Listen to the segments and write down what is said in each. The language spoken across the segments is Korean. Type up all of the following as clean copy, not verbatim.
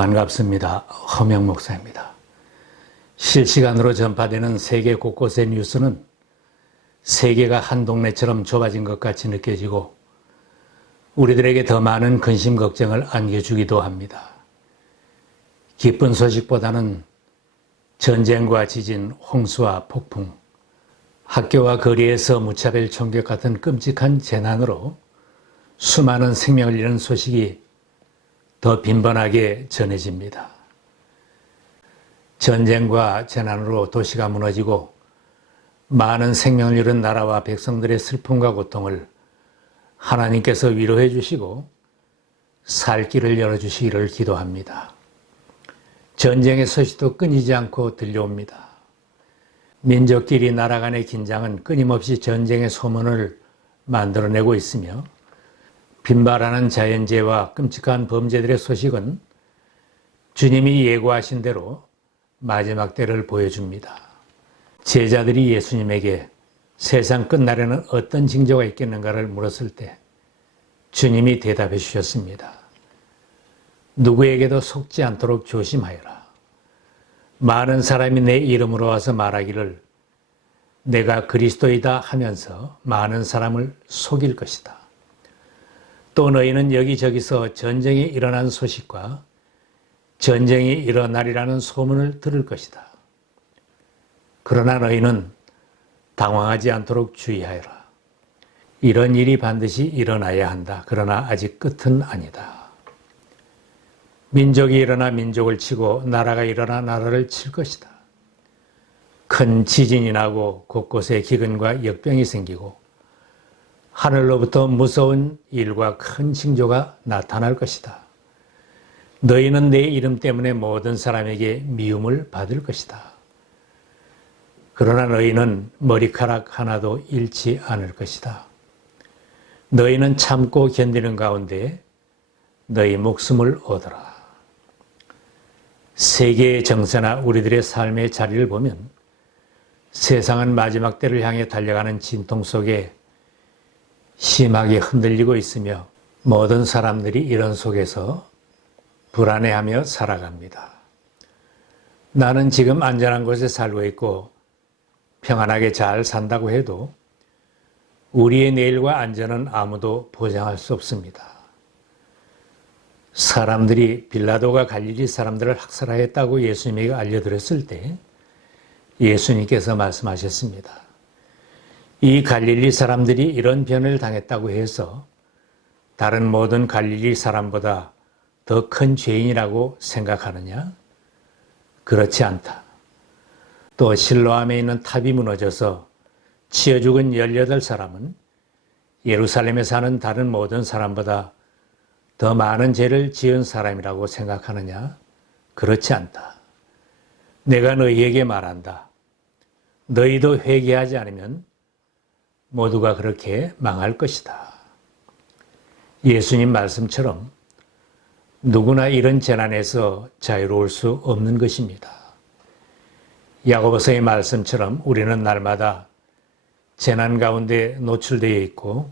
반갑습니다. 허명 목사입니다. 실시간으로 전파되는 세계 곳곳의 뉴스는 세계가 한 동네처럼 좁아진 것 같이 느껴지고 우리들에게 더 많은 근심 걱정을 안겨주기도 합니다. 기쁜 소식보다는 전쟁과 지진, 홍수와 폭풍, 학교와 거리에서 무차별 총격 같은 끔찍한 재난으로 수많은 생명을 잃은 소식이 더 빈번하게 전해집니다. 전쟁과 재난으로 도시가 무너지고 많은 생명을 잃은 나라와 백성들의 슬픔과 고통을 하나님께서 위로해 주시고 살 길을 열어주시기를 기도합니다. 전쟁의 소식도 끊이지 않고 들려옵니다. 민족끼리 나라 간의 긴장은 끊임없이 전쟁의 소문을 만들어내고 있으며 빈발하는 자연재해와 끔찍한 범죄들의 소식은 주님이 예고하신 대로 마지막 때를 보여줍니다. 제자들이 예수님에게 세상 끝날에는 어떤 징조가 있겠는가를 물었을 때 주님이 대답해 주셨습니다. 누구에게도 속지 않도록 조심하여라. 많은 사람이 내 이름으로 와서 말하기를 내가 그리스도이다 하면서 많은 사람을 속일 것이다. 또 너희는 여기저기서 전쟁이 일어난 소식과 전쟁이 일어나리라는 소문을 들을 것이다. 그러나 너희는 당황하지 않도록 주의하여라. 이런 일이 반드시 일어나야 한다. 그러나 아직 끝은 아니다. 민족이 일어나 민족을 치고 나라가 일어나 나라를 칠 것이다. 큰 지진이 나고 곳곳에 기근과 역병이 생기고 하늘로부터 무서운 일과 큰 징조가 나타날 것이다. 너희는 내 이름 때문에 모든 사람에게 미움을 받을 것이다. 그러나 너희는 머리카락 하나도 잃지 않을 것이다. 너희는 참고 견디는 가운데 너희 목숨을 얻어라. 세계의 정세나 우리들의 삶의 자리를 보면 세상은 마지막 때를 향해 달려가는 진통 속에 심하게 흔들리고 있으며 모든 사람들이 이런 속에서 불안해하며 살아갑니다. 나는 지금 안전한 곳에 살고 있고 평안하게 잘 산다고 해도 우리의 내일과 안전은 아무도 보장할 수 없습니다. 사람들이 빌라도가 갈릴리 사람들을 학살하였다고 예수님에게 알려드렸을 때 예수님께서 말씀하셨습니다. 이 갈릴리 사람들이 이런 변을 당했다고 해서 다른 모든 갈릴리 사람보다 더 큰 죄인이라고 생각하느냐? 그렇지 않다. 또 실로암에 있는 탑이 무너져서 치여 죽은 18사람은 예루살렘에 사는 다른 모든 사람보다 더 많은 죄를 지은 사람이라고 생각하느냐? 그렇지 않다. 내가 너희에게 말한다. 너희도 회개하지 않으면 모두가 그렇게 망할 것이다. 예수님 말씀처럼 누구나 이런 재난에서 자유로울 수 없는 것입니다. 야고보서의 말씀처럼 우리는 날마다 재난 가운데 노출되어 있고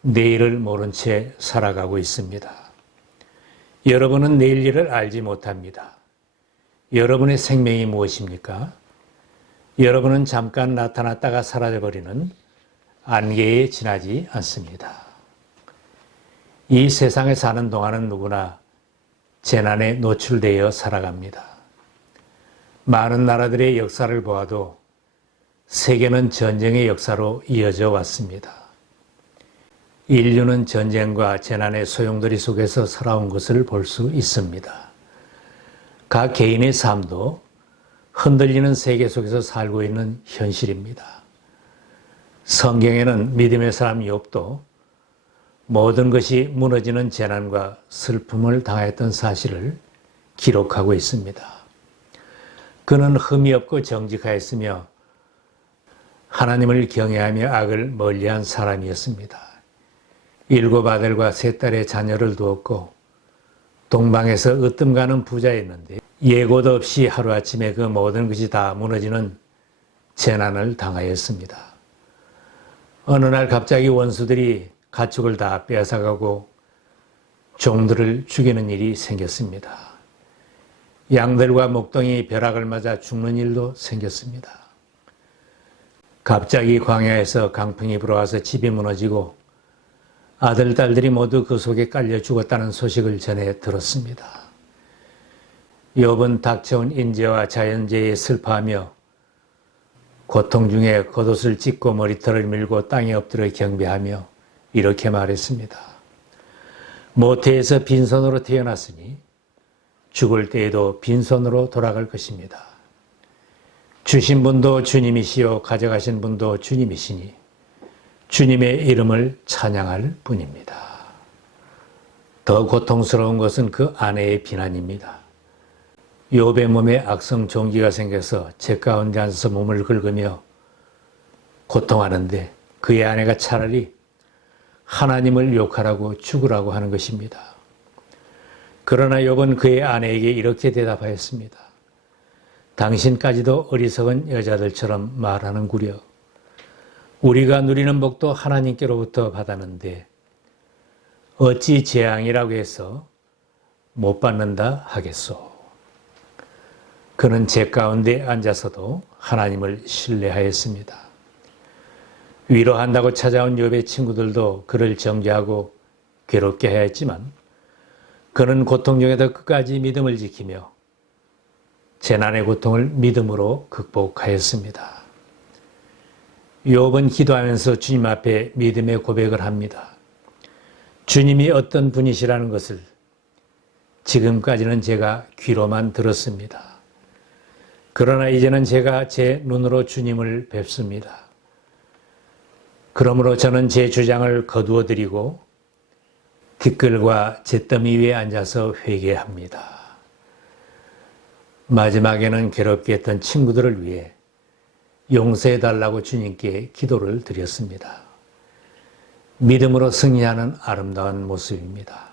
내일을 모른 채 살아가고 있습니다. 여러분은 내일 일을 알지 못합니다. 여러분의 생명이 무엇입니까? 여러분은 잠깐 나타났다가 사라져버리는 안개에 지나지 않습니다. 이 세상에 사는 동안은 누구나 재난에 노출되어 살아갑니다. 많은 나라들의 역사를 보아도 세계는 전쟁의 역사로 이어져 왔습니다. 인류는 전쟁과 재난의 소용돌이 속에서 살아온 것을 볼 수 있습니다. 각 개인의 삶도 흔들리는 세계 속에서 살고 있는 현실입니다. 성경에는 믿음의 사람 욥도 모든 것이 무너지는 재난과 슬픔을 당했던 사실을 기록하고 있습니다. 그는 흠이 없고 정직하였으며 하나님을 경외하며 악을 멀리한 사람이었습니다. 7 아들과 3 딸의 자녀를 두었고 동방에서 으뜸 가는 부자였는데 예고도 없이 하루아침에 그 모든 것이 다 무너지는 재난을 당하였습니다. 어느 날 갑자기 원수들이 가축을 다 빼앗아가고 종들을 죽이는 일이 생겼습니다. 양들과 목동이 벼락을 맞아 죽는 일도 생겼습니다. 갑자기 광야에서 강풍이 불어와서 집이 무너지고 아들, 딸들이 모두 그 속에 깔려 죽었다는 소식을 전해 들었습니다. 욥은 닥쳐온 인재와 자연재해에 슬퍼하며 고통 중에 겉옷을 찢고 머리털을 밀고 땅에 엎드려 경배하며 이렇게 말했습니다. 모태에서 빈손으로 태어났으니 죽을 때에도 빈손으로 돌아갈 것입니다. 주신 분도 주님이시요 가져가신 분도 주님이시니 주님의 이름을 찬양할 뿐입니다. 더 고통스러운 것은 그 아내의 비난입니다. 욥의 몸에 악성 종기가 생겨서 재 가운데 앉아서 몸을 긁으며 고통하는데 그의 아내가 차라리 하나님을 욕하라고 죽으라고 하는 것입니다. 그러나 욥은 그의 아내에게 이렇게 대답하였습니다. 당신까지도 어리석은 여자들처럼 말하는구려. 우리가 누리는 복도 하나님께로부터 받았는데 어찌 재앙이라고 해서 못 받는다 하겠소. 그는 재 가운데 앉아서도 하나님을 신뢰하였습니다. 위로한다고 찾아온 욥의 친구들도 그를 정죄하고 괴롭게 하였지만 그는 고통 중에도 끝까지 믿음을 지키며 재난의 고통을 믿음으로 극복하였습니다. 욥은 기도하면서 주님 앞에 믿음의 고백을 합니다. 주님이 어떤 분이시라는 것을 지금까지는 제가 귀로만 들었습니다. 그러나 이제는 제가 제 눈으로 주님을 뵙습니다. 그러므로 저는 제 주장을 거두어 드리고 뒷글과 잿더미 위에 앉아서 회개합니다. 마지막에는 괴롭게 했던 친구들을 위해 용서해달라고 주님께 기도를 드렸습니다. 믿음으로 승리하는 아름다운 모습입니다.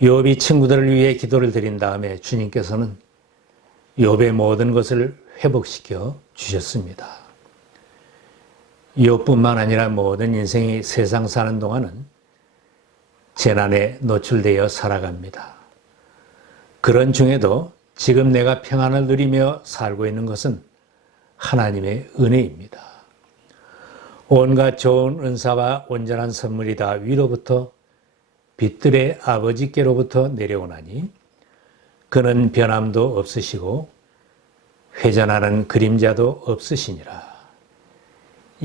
욥이 친구들을 위해 기도를 드린 다음에 주님께서는 욥의 모든 것을 회복시켜 주셨습니다. 욥뿐만 아니라 모든 인생이 세상 사는 동안은 재난에 노출되어 살아갑니다. 그런 중에도 지금 내가 평안을 누리며 살고 있는 것은 하나님의 은혜입니다. 온갖 좋은 은사와 온전한 선물이 다 위로부터 빛들의 아버지께로부터 내려오나니 그는 변함도 없으시고 회전하는 그림자도 없으시니라.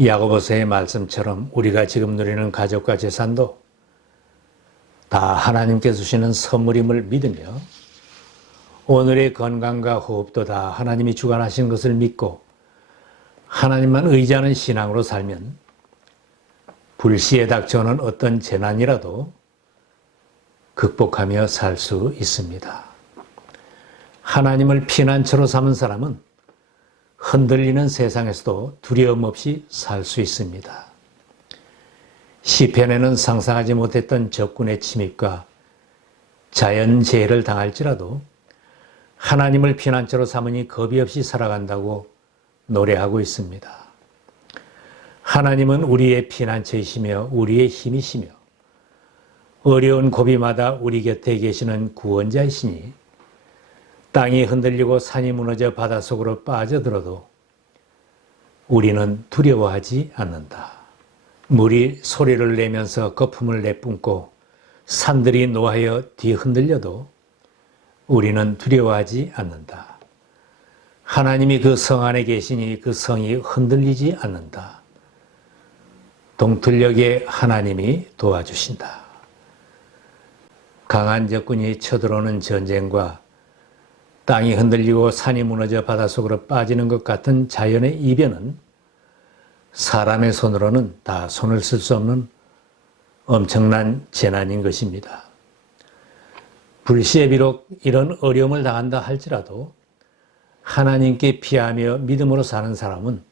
야고보서의 말씀처럼 우리가 지금 누리는 가족과 재산도 다 하나님께 주시는 선물임을 믿으며 오늘의 건강과 호흡도 다 하나님이 주관하신 것을 믿고 하나님만 의지하는 신앙으로 살면 불시에 닥쳐오는 어떤 재난이라도 극복하며 살 수 있습니다. 하나님을 피난처로 삼은 사람은 흔들리는 세상에서도 두려움 없이 살 수 있습니다. 시편에는 상상하지 못했던 적군의 침입과 자연재해를 당할지라도 하나님을 피난처로 삼으니 겁이 없이 살아간다고 노래하고 있습니다. 하나님은 우리의 피난처이시며 우리의 힘이시며 어려운 고비마다 우리 곁에 계시는 구원자이시니 땅이 흔들리고 산이 무너져 바닷속으로 빠져들어도 우리는 두려워하지 않는다. 물이 소리를 내면서 거품을 내뿜고 산들이 노하여 뒤흔들려도 우리는 두려워하지 않는다. 하나님이 그 성 안에 계시니 그 성이 흔들리지 않는다. 동틀녘에 하나님이 도와주신다. 강한 적군이 쳐들어오는 전쟁과 땅이 흔들리고 산이 무너져 바닷속으로 빠지는 것 같은 자연의 이변은 사람의 손으로는 다 손을 쓸 수 없는 엄청난 재난인 것입니다. 불시에 비록 이런 어려움을 당한다 할지라도 하나님께 피하며 믿음으로 사는 사람은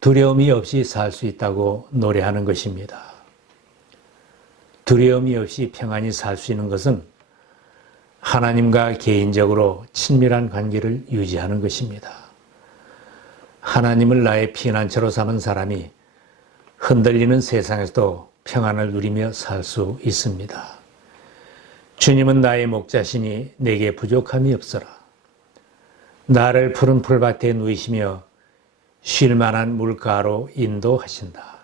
두려움이 없이 살 수 있다고 노래하는 것입니다. 두려움이 없이 평안히 살 수 있는 것은 하나님과 개인적으로 친밀한 관계를 유지하는 것입니다. 하나님을 나의 피난처로 삼은 사람이 흔들리는 세상에서도 평안을 누리며 살 수 있습니다. 주님은 나의 목자시니 내게 부족함이 없어라. 나를 푸른 풀밭에 누이시며 쉴 만한 물가로 인도하신다.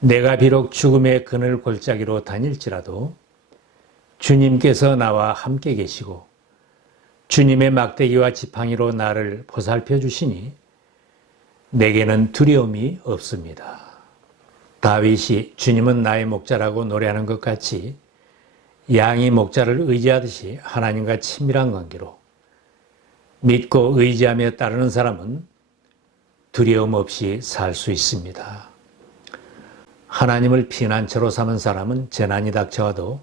내가 비록 죽음의 그늘 골짜기로 다닐지라도 주님께서 나와 함께 계시고 주님의 막대기와 지팡이로 나를 보살펴 주시니 내게는 두려움이 없습니다. 다윗이 주님은 나의 목자라고 노래하는 것 같이 양이 목자를 의지하듯이 하나님과 친밀한 관계로 믿고 의지하며 따르는 사람은 두려움 없이 살 수 있습니다. 하나님을 피난처로 삼은 사람은 재난이 닥쳐와도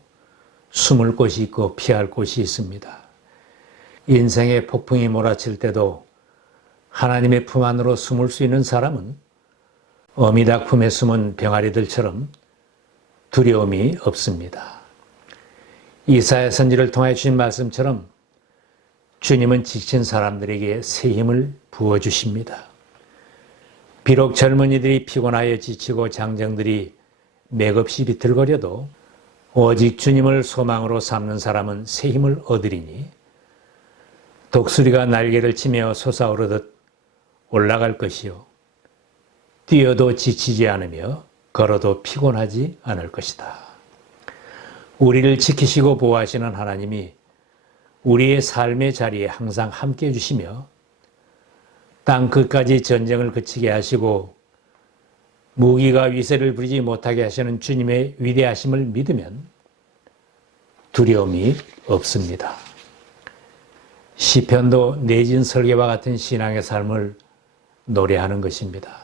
숨을 곳이 있고 피할 곳이 있습니다. 인생의 폭풍이 몰아칠 때도 하나님의 품 안으로 숨을 수 있는 사람은 어미닭 품에 숨은 병아리들처럼 두려움이 없습니다. 이사야 선지를 통해 주신 말씀처럼 주님은 지친 사람들에게 새 힘을 부어주십니다. 비록 젊은이들이 피곤하여 지치고 장정들이 맥없이 비틀거려도 오직 주님을 소망으로 삼는 사람은 새 힘을 얻으리니 독수리가 날개를 치며 솟아오르듯 올라갈 것이요 뛰어도 지치지 않으며 걸어도 피곤하지 않을 것이다. 우리를 지키시고 보호하시는 하나님이 우리의 삶의 자리에 항상 함께해 주시며 땅 끝까지 전쟁을 그치게 하시고 무기가 위세를 부리지 못하게 하시는 주님의 위대하심을 믿으면 두려움이 없습니다. 시편도 내진 설계와 같은 신앙의 삶을 노래하는 것입니다.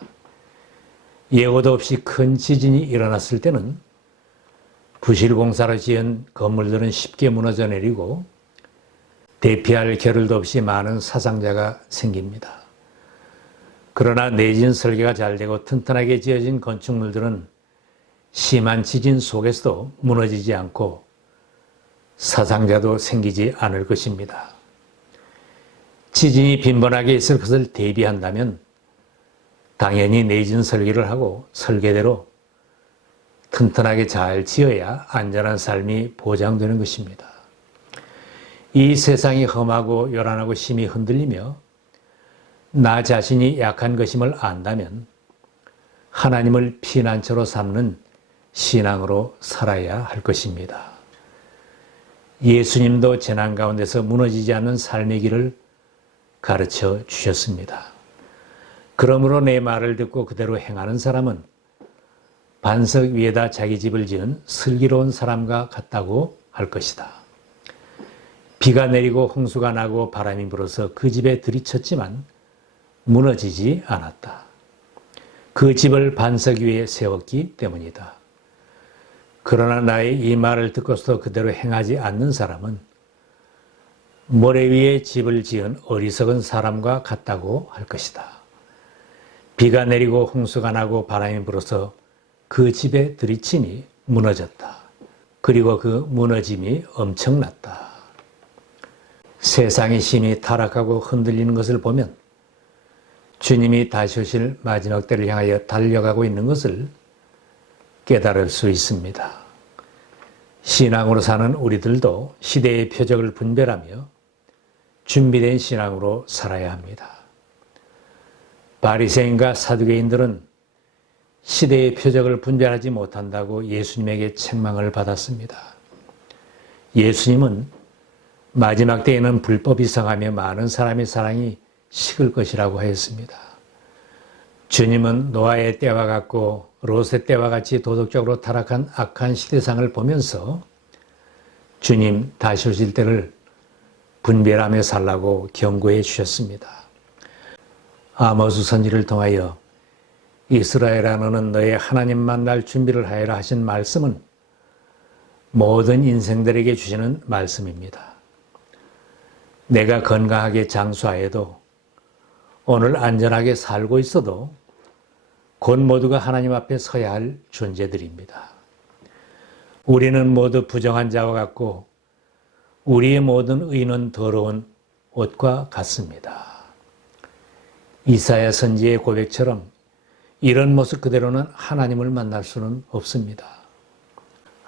예고도 없이 큰 지진이 일어났을 때는 부실공사로 지은 건물들은 쉽게 무너져 내리고 대피할 겨를도 없이 많은 사상자가 생깁니다. 그러나 내진 설계가 잘 되고 튼튼하게 지어진 건축물들은 심한 지진 속에서도 무너지지 않고 사상자도 생기지 않을 것입니다. 지진이 빈번하게 있을 것을 대비한다면 당연히 내진 설계를 하고 설계대로 튼튼하게 잘 지어야 안전한 삶이 보장되는 것입니다. 이 세상이 험하고 요란하고 심히 흔들리며 나 자신이 약한 것임을 안다면 하나님을 피난처로 삼는 신앙으로 살아야 할 것입니다. 예수님도 재난 가운데서 무너지지 않는 삶의 길을 가르쳐 주셨습니다. 그러므로 내 말을 듣고 그대로 행하는 사람은 반석 위에다 자기 집을 지은 슬기로운 사람과 같다고 할 것이다. 비가 내리고 홍수가 나고 바람이 불어서 그 집에 들이쳤지만 무너지지 않았다. 그 집을 반석 위에 세웠기 때문이다. 그러나 나의 이 말을 듣고서도 그대로 행하지 않는 사람은 모래 위에 집을 지은 어리석은 사람과 같다고 할 것이다. 비가 내리고 홍수가 나고 바람이 불어서 그 집에 들이치니 무너졌다. 그리고 그 무너짐이 엄청났다. 세상이 심히 타락하고 흔들리는 것을 보면 주님이 다시 오실 마지막 때를 향하여 달려가고 있는 것을 깨달을 수 있습니다. 신앙으로 사는 우리들도 시대의 표적을 분별하며 준비된 신앙으로 살아야 합니다. 바리새인과 사두개인들은 시대의 표적을 분별하지 못한다고 예수님에게 책망을 받았습니다. 예수님은 마지막 때에는 불법이 성하며 많은 사람의 사랑이 식을 것이라고 하였습니다. 주님은 노아의 때와 같고 롯의 때와 같이 도덕적으로 타락한 악한 시대상을 보면서 주님 다시 오실 때를 분별하며 살라고 경고해 주셨습니다. 아모스 선지를 통하여 이스라엘아 너는 너의 하나님 만날 준비를 하여라 하신 말씀은 모든 인생들에게 주시는 말씀입니다. 내가 건강하게 장수하여도 오늘 안전하게 살고 있어도 곧 모두가 하나님 앞에 서야 할 존재들입니다. 우리는 모두 부정한 자와 같고 우리의 모든 의는 더러운 옷과 같습니다. 이사야 선지의 고백처럼 이런 모습 그대로는 하나님을 만날 수는 없습니다.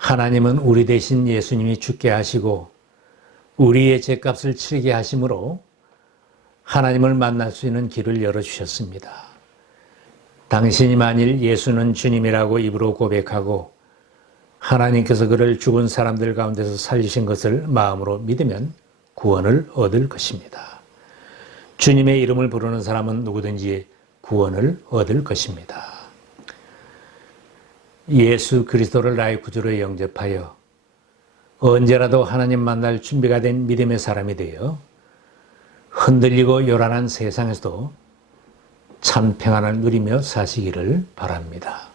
하나님은 우리 대신 예수님이 죽게 하시고 우리의 죄값을 치르게 하심으로 하나님을 만날 수 있는 길을 열어주셨습니다. 당신이 만일 예수는 주님이라고 입으로 고백하고 하나님께서 그를 죽은 사람들 가운데서 살리신 것을 마음으로 믿으면 구원을 얻을 것입니다. 주님의 이름을 부르는 사람은 누구든지 구원을 얻을 것입니다. 예수 그리스도를 나의 구주로 영접하여 언제라도 하나님 만날 준비가 된 믿음의 사람이 되어 흔들리고 요란한 세상에서도 참 평안을 누리며 사시기를 바랍니다.